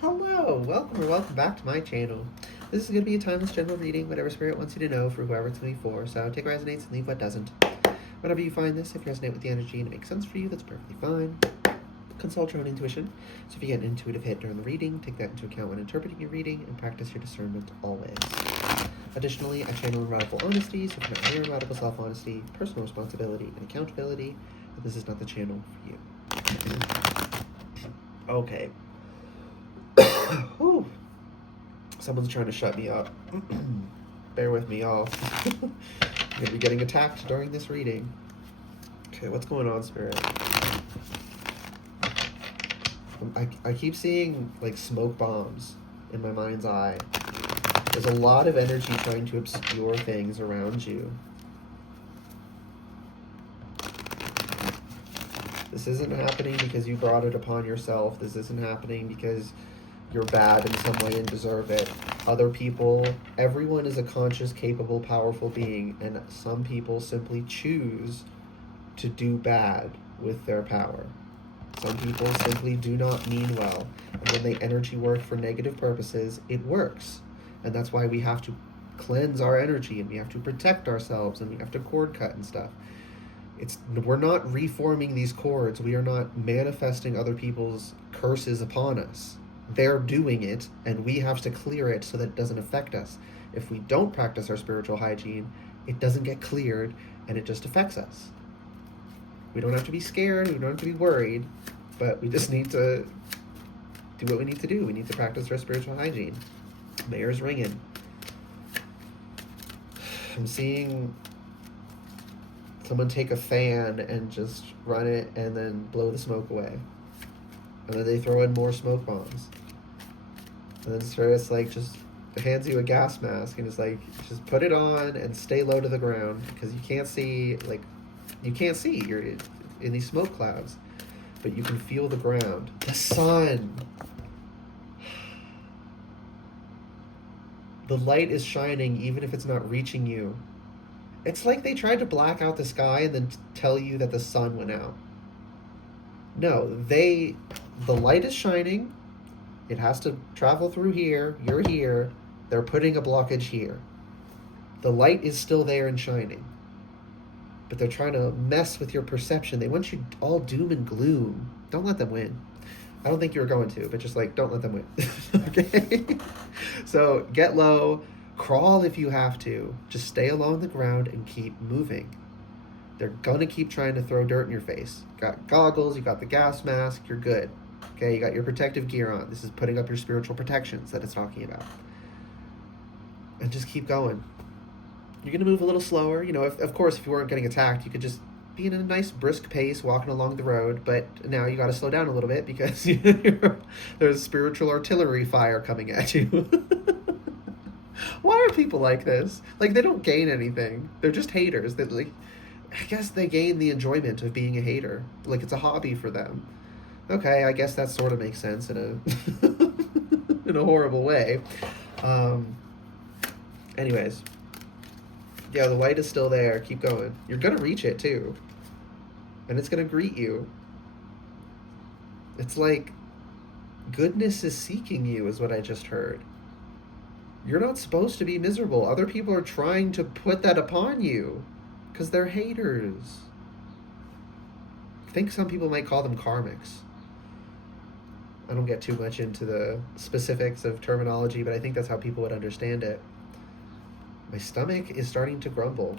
Hello, welcome or welcome back to my channel. This is going to be a timeless general reading, whatever spirit wants you to know for whoever it's going to be for, so take what resonates and leave what doesn't. Whenever you find this, if you resonate with the energy and it makes sense for you, that's perfectly fine. Consult your own intuition, so if you get an intuitive hit during the reading, take that into account when interpreting your reading, and practice your discernment always. Additionally, I channel in radical honesty, so if you're not near radical self-honesty, personal responsibility, and accountability, then this is not the channel for you. Okay. Whew. Someone's trying to shut me up. Bear with me, y'all. I'm gonna be getting attacked during this reading. Okay, what's going on, Spirit? I keep seeing, like, smoke bombs in my mind's eye. There's a lot of energy trying to obscure things around you. This isn't happening because you brought it upon yourself. This isn't happening because you're bad in some way and deserve it. Other people, everyone is a conscious, capable, powerful being, and some people simply choose to do bad with their power. Some people simply do not mean well, and when they energy work for negative purposes, it works. And that's why we have to cleanse our energy, and we have to protect ourselves, and we have to cord cut and stuff. We're not reforming these cords. We are not manifesting other people's curses upon us. They're doing it, and we have to clear it so that it doesn't affect us. If we don't practice our spiritual hygiene, it doesn't get cleared, and it just affects us. We don't have to be scared, we don't have to be worried, but we just need to do what we need to do. We need to practice our spiritual hygiene. Mayor's ringing. I'm seeing someone take a fan and just run it and then blow the smoke away. And then they throw in more smoke bombs. And then Spirit's like, just hands you a gas mask and is like, just put it on and stay low to the ground because you can't see, you're in these smoke clouds, but you can feel the ground. The sun. The light is shining even if it's not reaching you. It's like they tried to black out the sky and then tell you that the sun went out. No, the light is shining. It has to travel through here. You're here. They're putting a blockage here. The light is still there and shining. But they're trying to mess with your perception. They want you all doom and gloom. Don't let them win. I don't think you were going to, but just don't let them win. Okay? So get low. Crawl if you have to. Just stay along the ground and keep moving. They're gonna keep trying to throw dirt in your face. You got goggles, you got the gas mask, you're good. Okay, you got your protective gear on. This is putting up your spiritual protections that it's talking about. And just keep going. You're gonna move a little slower. Of course, if you weren't getting attacked, you could just be in a nice brisk pace walking along the road, but now you gotta slow down a little bit because there's spiritual artillery fire coming at you. Why are people like this? They don't gain anything. They're just haters. I guess they gain the enjoyment of being a hater. It's a hobby for them. Okay, I guess that sort of makes sense in a in a horrible way. Anyways, yeah, the light is still there. Keep going. You're gonna reach it too, and it's gonna greet you. It's like goodness is seeking you, is what I just heard. You're not supposed to be miserable. Other people are trying to put that upon you because they're haters. I think some people might call them karmics. I don't get too much into the specifics of terminology, but I think that's how people would understand it. My stomach is starting to grumble.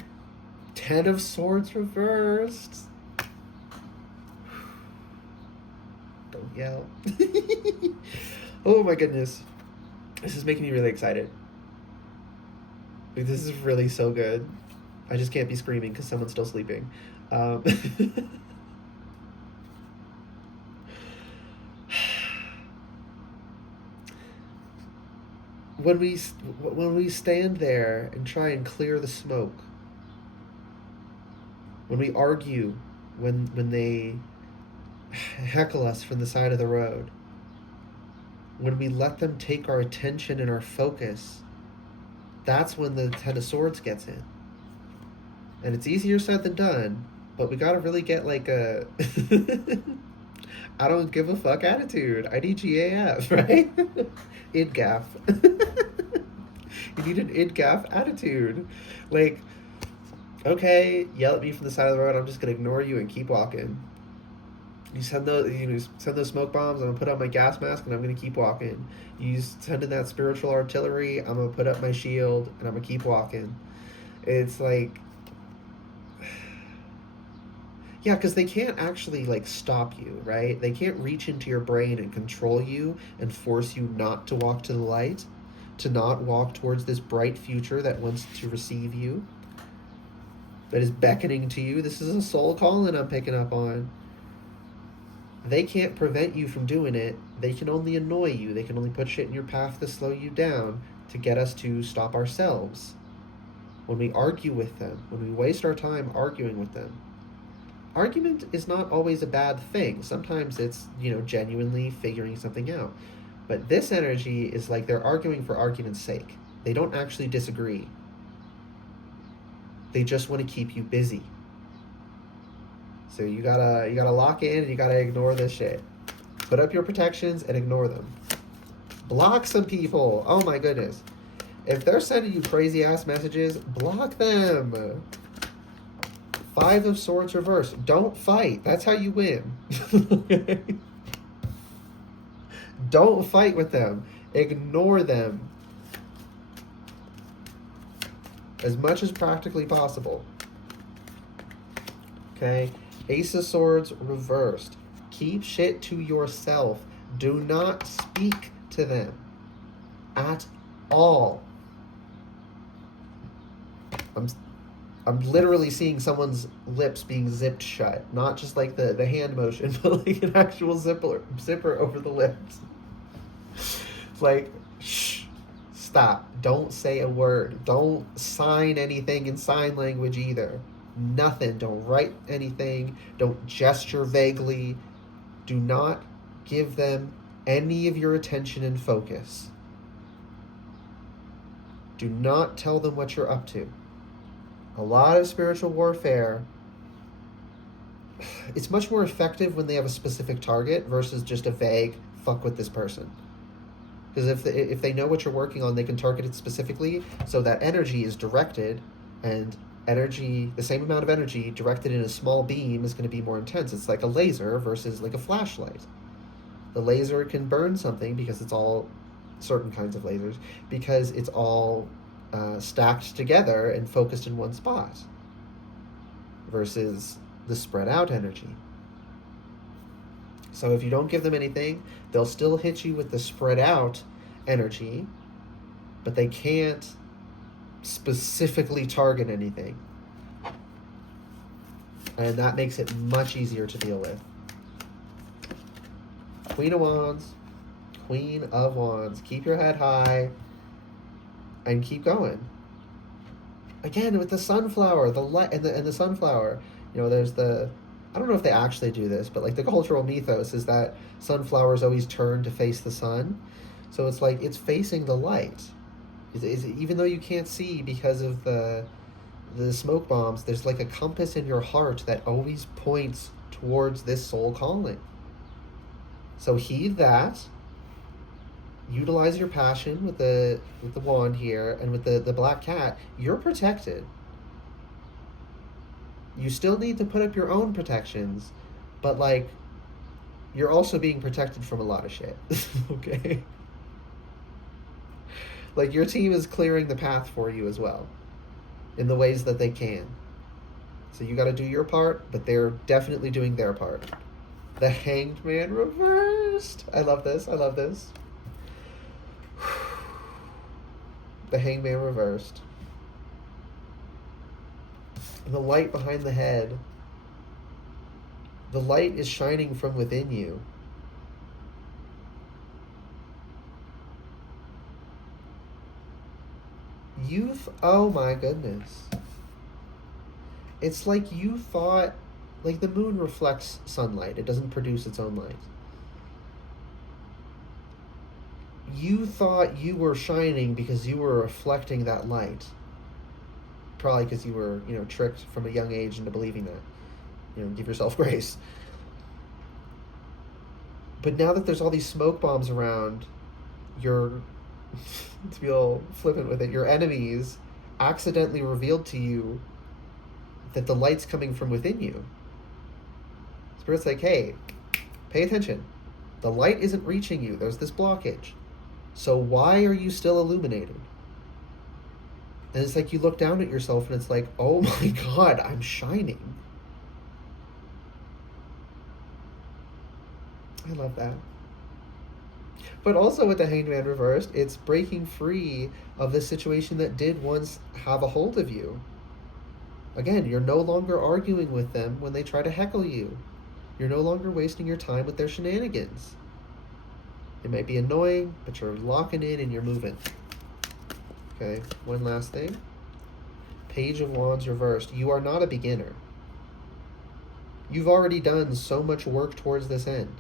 10 of Swords reversed. Don't yell. Oh my goodness. This is making me really excited. This is really so good. I just can't be screaming because someone's still sleeping. When we stand there and try and clear the smoke, when we argue, when they heckle us from the side of the road, when we let them take our attention and our focus, that's when the 10 of Swords gets in. And it's easier said than done, but we gotta really get I don't give a fuck attitude. I need GAF, right? IDGAF. You need an IDGAF attitude. Like, okay, yell at me from the side of the road. I'm just gonna ignore you and keep walking. Send those smoke bombs. I'm gonna put on my gas mask and I'm gonna keep walking. You send in that spiritual artillery. I'm gonna put up my shield and I'm gonna keep walking. It's like, yeah, because they can't actually like stop you, right? They can't reach into your brain and control you and force you not to walk to the light, to not walk towards this bright future that wants to receive you, that is beckoning to you. This is a soul calling I'm picking up on. They can't prevent you from doing it. They can only annoy you. They can only put shit in your path to slow you down, to get us to stop ourselves. When we argue with them, when we waste our time arguing with them, argument is not always a bad thing. Sometimes it's, genuinely figuring something out. But this energy is like they're arguing for argument's sake. They don't actually disagree. They just want to keep you busy. So you gotta lock in and you gotta ignore this shit. Put up your protections and ignore them. Block some people. Oh my goodness. If they're sending you crazy ass messages, block them. 5 of Swords reversed. Don't fight. That's how you win. Don't fight with them. Ignore them. As much as practically possible. Okay? Ace of Swords reversed. Keep shit to yourself. Do not speak to them. At all. I'm literally seeing someone's lips being zipped shut. Not just like the hand motion, but like an actual zipper over the lips. It's like, shh, stop. Don't say a word. Don't sign anything in sign language either. Nothing. Don't write anything. Don't gesture vaguely. Do not give them any of your attention and focus. Do not tell them what you're up to. A lot of spiritual warfare, it's much more effective when they have a specific target versus just a vague fuck with this person. Because if they know what you're working on, they can target it specifically, so that energy is directed, and energy, the same amount of energy directed in a small beam is going to be more intense. It's like a laser versus like a flashlight. The laser can burn something because it's all certain kinds of lasers, because it's all stacked together and focused in one spot, versus the spread out energy. So if you don't give them anything, they'll still hit you with the spread out energy, but they can't specifically target anything. And that makes it much easier to deal with. Queen of Wands. Queen of Wands. Keep your head high and keep going. Again, with the sunflower, the light, and the sunflower, there's the, I don't know if they actually do this, but like the cultural mythos is that sunflowers always turn to face the sun. So it's like it's facing the light. Even though you can't see because of the smoke bombs, there's like a compass in your heart that always points towards this soul calling. So heed that. Utilize your passion with the wand here, and with the black cat, you're protected. You still need to put up your own protections, but like, you're also being protected from a lot of shit. Okay? Like, your team is clearing the path for you as well, in the ways that they can. So you gotta do your part, but they're definitely doing their part. The Hanged Man reversed. I love this. The Hanged Man reversed. The light behind the head. The light is shining from within you. Oh my goodness. It's like you thought, like the moon reflects sunlight. It doesn't produce its own light. You thought you were shining because you were reflecting that light. Probably because you were, tricked from a young age into believing that. Give yourself grace. But now that there's all these smoke bombs around, your, to be all flippant with it, your enemies accidentally revealed to you that the light's coming from within you. Spirit's like, hey, pay attention. The light isn't reaching you. There's this blockage. So why are you still illuminated? And it's like you look down at yourself and it's like, oh my God, I'm shining. I love that. But also with the Hanged Man reversed, it's breaking free of the situation that did once have a hold of you. Again, you're no longer arguing with them when they try to heckle you. You're no longer wasting your time with their shenanigans. It might be annoying, but you're locking in and you're moving. Okay, one last thing. Page of Wands reversed. You are not a beginner. You've already done so much work towards this end.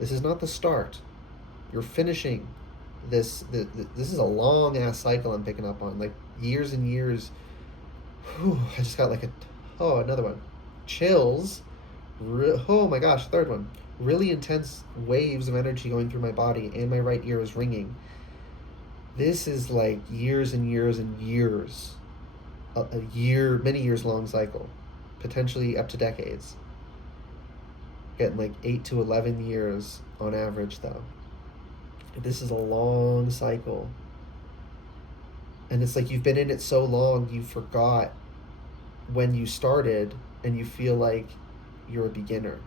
This is not the start. You're finishing this. This is a long-ass cycle I'm picking up on. Like, years and years. Whew, I just got like another one. Chills. Oh my gosh, third one. Really intense waves of energy going through my body, and my right ear is ringing. This is like years and years and years. A year, many years long cycle. Potentially up to decades. Getting like 8 to 11 years on average, though. This is a long cycle. And it's like you've been in it so long, you forgot when you started, and you feel like you're a beginner.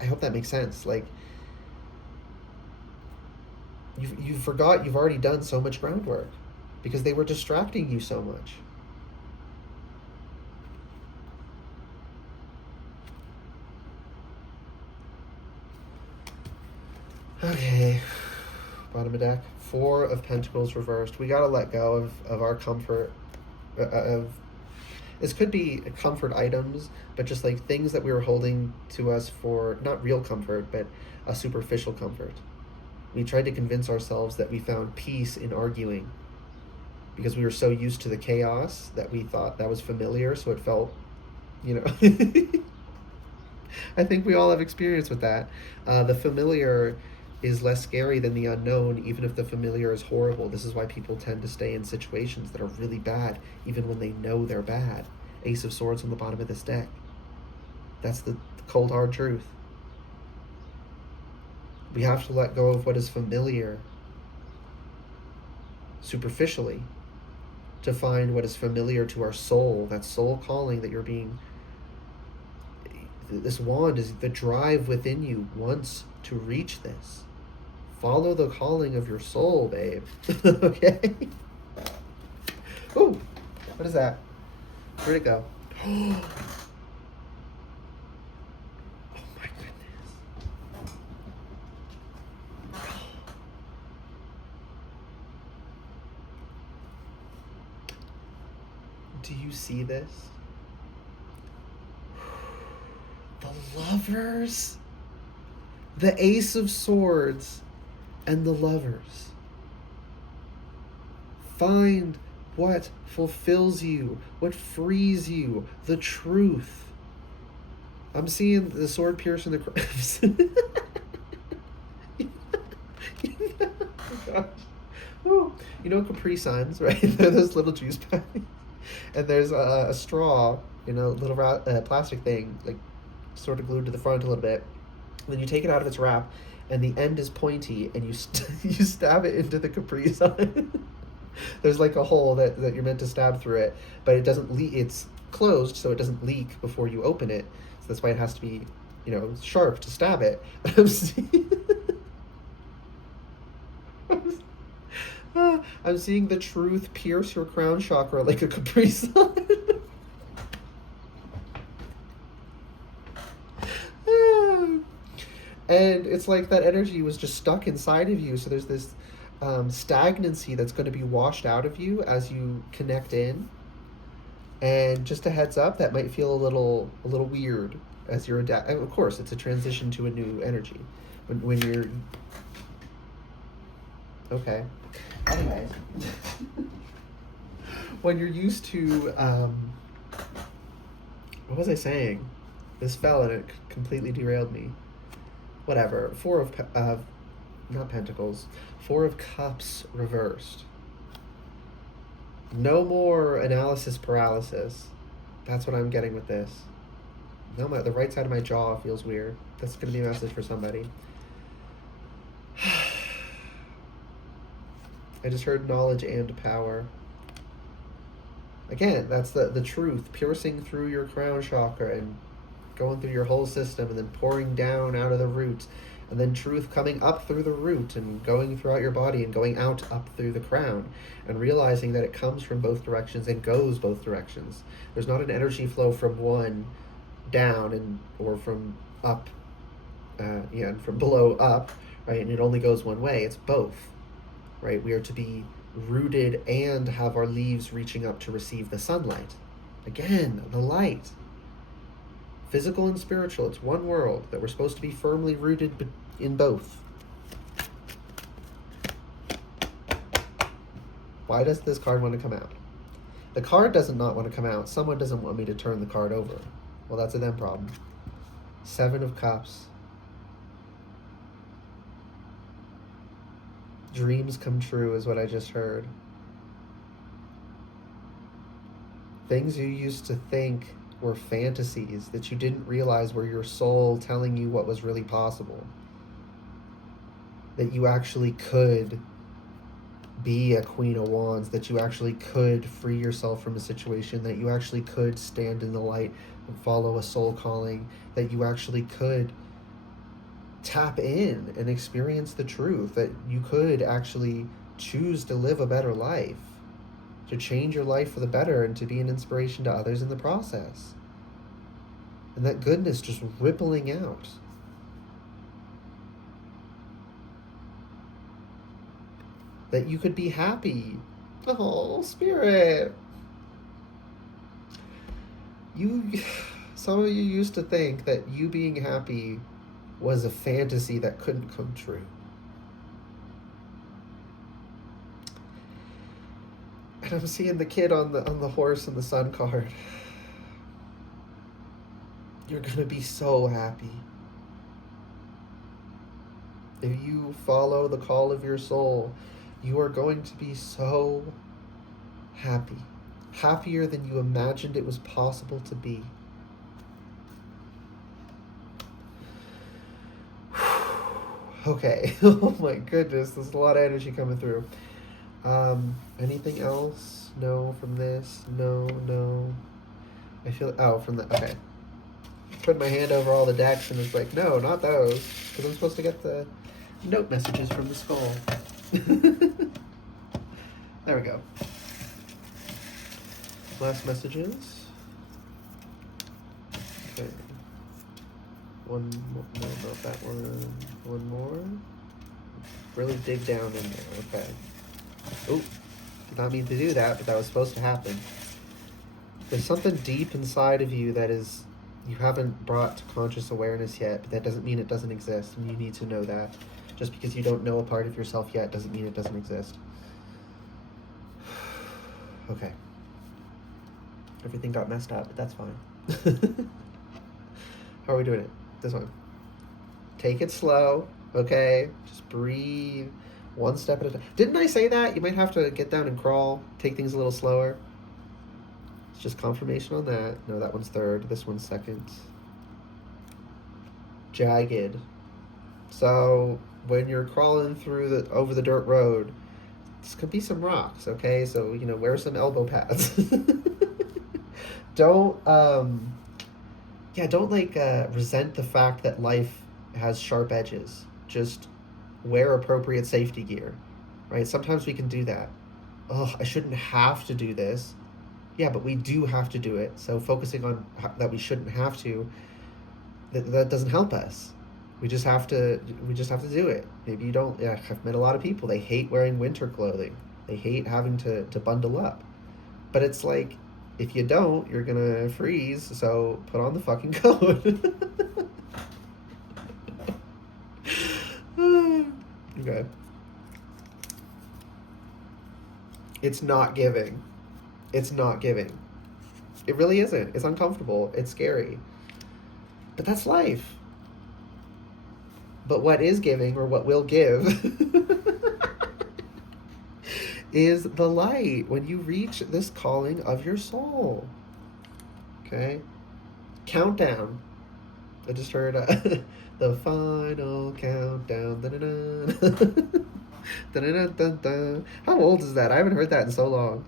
I hope that makes sense. Like, you forgot you've already done so much groundwork because they were distracting you so much. Okay, bottom of deck. 4 of Pentacles reversed. We gotta let go of our comfort. This could be comfort items, but just like things that we were holding to us for not real comfort, but a superficial comfort. We tried to convince ourselves that we found peace in arguing because we were so used to the chaos that we thought that was familiar, so it felt, I think we all have experience with that. The familiar is less scary than the unknown, even if the familiar is horrible. This is why people tend to stay in situations that are really bad, even when they know they're bad. Ace of Swords on the bottom of this deck. That's the cold, hard truth. We have to let go of what is familiar superficially to find what is familiar to our soul, that soul calling that you're being... This wand is the drive within you wants to reach this. Follow the calling of your soul, babe. Okay? Ooh, what is that? Where'd it go? Oh my goodness. Do you see this? The Lovers. The Ace of Swords and the Lovers. Find what fulfills you, what frees you, the truth. I'm seeing the sword piercing the crevice. Oh gosh. Ooh. You know Capri Suns, right? They're those little juice bags. And there's a straw, little plastic thing, like sort of glued to the front a little bit. And then you take it out of its wrap, and the end is pointy, and you you stab it into the Capri Sun. There's like a hole that you're meant to stab through it, but it doesn't leak. It's closed, so it doesn't leak before you open it. So that's why it has to be, sharp to stab it. I'm seeing the truth pierce your crown chakra like a Capri Sun. And it's like that energy was just stuck inside of you. So there's this stagnancy that's going to be washed out of you as you connect in. And just a heads up, that might feel a little weird as you're of course, it's a transition to a new energy. When you're... Okay. Anyways. When you're used to... what was I saying? This fell and it completely derailed me. Whatever. Four of not pentacles. Four of cups reversed. No more analysis paralysis. That's what I'm getting with this. No, the right side of my jaw feels weird. That's going to be a message for somebody. I just heard knowledge and power. Again, that's the truth piercing through your crown chakra and going through your whole system and then pouring down out of the root. And then truth coming up through the root and going throughout your body and going out up through the crown. And realizing that it comes from both directions and goes both directions. There's not an energy flow from one down and or from up, and from below up, right? And it only goes one way. It's both, right? We are to be rooted and have our leaves reaching up to receive the sunlight. Again, the light. Physical and spiritual, it's one world that we're supposed to be firmly rooted in both. Why does this card want to come out? The card does not want to come out. Someone doesn't want me to turn the card over. Well, that's a them problem. Seven of Cups. Dreams come true is what I just heard. Things you used to think were fantasies that you didn't realize were your soul telling you what was really possible. That you actually could be a Queen of Wands, that you actually could free yourself from a situation, that you actually could stand in the light and follow a soul calling, that you actually could tap in and experience the truth, that you could actually choose to live a better life, to change your life for the better and to be an inspiration to others in the process. And that goodness just rippling out. That you could be happy. Oh, Spirit. Some of you used to think that you being happy was a fantasy that couldn't come true. And I'm seeing the kid on the horse and the sun card. You're gonna be so happy. If you follow the call of your soul, you are going to be so happy. Happier than you imagined it was possible to be. Okay. Oh my goodness, there's a lot of energy coming through. Anything else? No from this? No. I feel, from the, okay. Put my hand over all the decks and it's like, no, not those. Because I'm supposed to get the note messages from the skull. There we go. Last messages. Okay. One more, no, not that one. One more. Really dig down in there. Okay. Oh, did not mean to do that, but that was supposed to happen. There's something deep inside of you that is you haven't brought to conscious awareness yet, but that doesn't mean it doesn't exist, and you need to know that. Just because you don't know a part of yourself yet doesn't mean it doesn't exist. Okay. Everything got messed up, but that's fine. How are we doing it? This one. Take it slow, okay? Just breathe. One step at a time. Didn't I say that? You might have to get down and crawl. Take things a little slower. It's just confirmation on that. No, that one's third. This one's second. Jagged. So when you're crawling through over the dirt road, this could be some rocks, okay? So, wear some elbow pads. Don't resent the fact that life has sharp edges. Just wear appropriate safety gear, right? Sometimes we can do that. Oh, I shouldn't have to do this. Yeah, but we do have to do it. So focusing on that we shouldn't have to, that doesn't help us. We just have to do it. Maybe you don't. Yeah, I've met a lot of people. They hate wearing winter clothing. They hate having to bundle up. But it's like, if you don't, you're gonna freeze. So put on the fucking coat. Okay. It's not giving. It's not giving. It really isn't. It's uncomfortable. It's scary. But that's life. But what is giving, or what will give, is the light when you reach this calling of your soul. Okay? Countdown. I just heard the final countdown. Da-da-da. Da-da-da-da-da. How old is that? I haven't heard that in so long.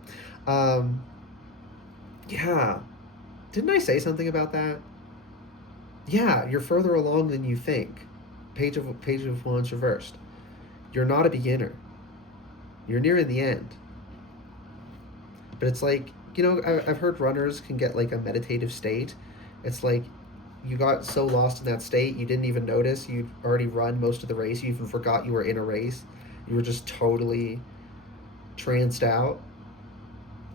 Yeah. Didn't I say something about that? Yeah, you're further along than you think. Page of Wands reversed. You're not a beginner. You're nearing the end. But it's like, you know, I've heard runners can get like a meditative state. It's like you got so lost in that state, you didn't even notice you'd already run most of the race. You even forgot you were in a race. You were just totally tranced out.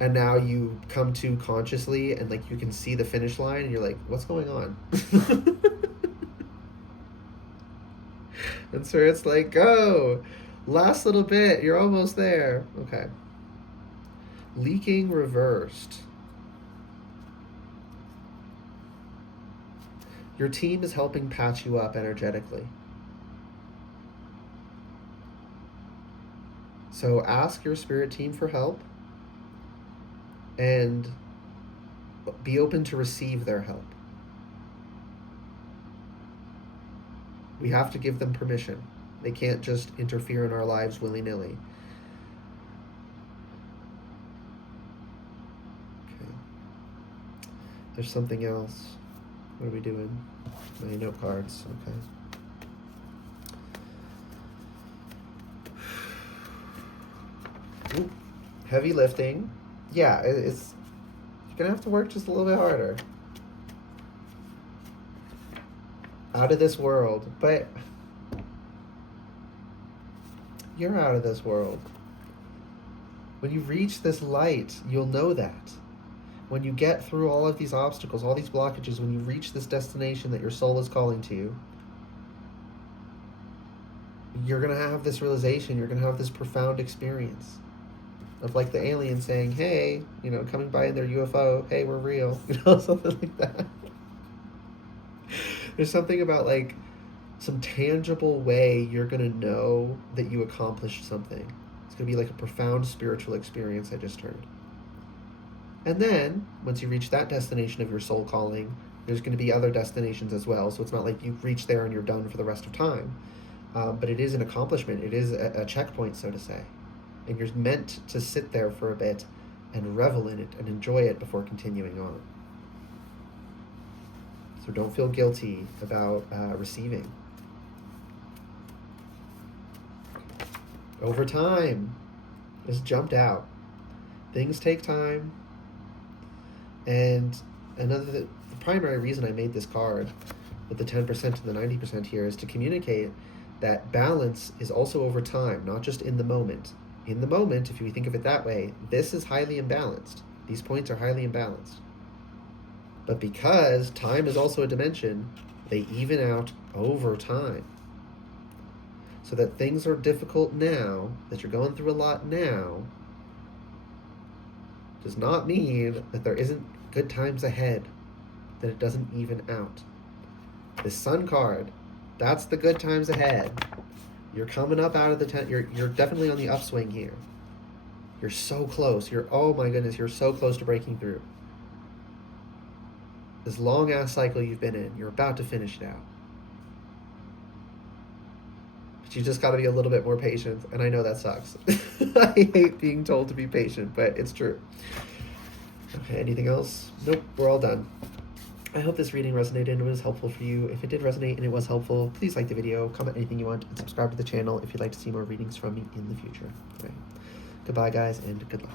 And now you come to consciously, and like you can see the finish line, and you're like, what's going on? And so it's like, go! Last little bit, you're almost there. Okay. Leaking reversed. Your team is helping patch you up energetically. So ask your spirit team for help and be open to receive their help. We have to give them permission. They can't just interfere in our lives willy-nilly. Okay. There's something else. What are we doing? My note cards. Okay. Ooh. Heavy lifting. Yeah, it's you're gonna have to work just a little bit harder. Out of this world, but you're out of this world. When you reach this light, you'll know that. When you get through all of these obstacles, all these blockages, when you reach this destination that your soul is calling to you, you're going to have this realization, you're going to have this profound experience of like the alien saying, hey, you know, coming by in their UFO, hey, we're real, you know, something like that. There's something about like some tangible way you're going to know that you accomplished something. It's going to be like a profound spiritual experience, I just heard. And then, once you reach that destination of your soul calling, there's going to be other destinations as well. So it's not like you've reached there and you're done for the rest of time. But it is an accomplishment. It is a checkpoint, so to say. And you're meant to sit there for a bit and revel in it and enjoy it before continuing on. So don't feel guilty about receiving. Over time, just jumped out. Things take time. And the primary reason I made this card with the 10% and the 90% here is to communicate that balance is also over time, not just in the moment. In the moment, if you think of it that way, this is highly imbalanced. These points are highly imbalanced. But because time is also a dimension, they even out over time. So that things are difficult now, that you're going through a lot now, does not mean that there isn't good times ahead, that it doesn't even out. The Sun card, that's the good times ahead. You're coming up out of the tent. You're definitely on the upswing here. You're so close. Oh my goodness, you're so close to breaking through. This long ass cycle you've been in, you're about to finish it out. But you just got to be a little bit more patient, and I know that sucks. I hate being told to be patient, but it's true. Okay, anything else? Nope, we're all done. I hope this reading resonated and was helpful for you. If it did resonate and it was helpful, please like the video, comment anything you want, and subscribe to the channel if you'd like to see more readings from me in the future. Okay. Goodbye, guys, and good luck.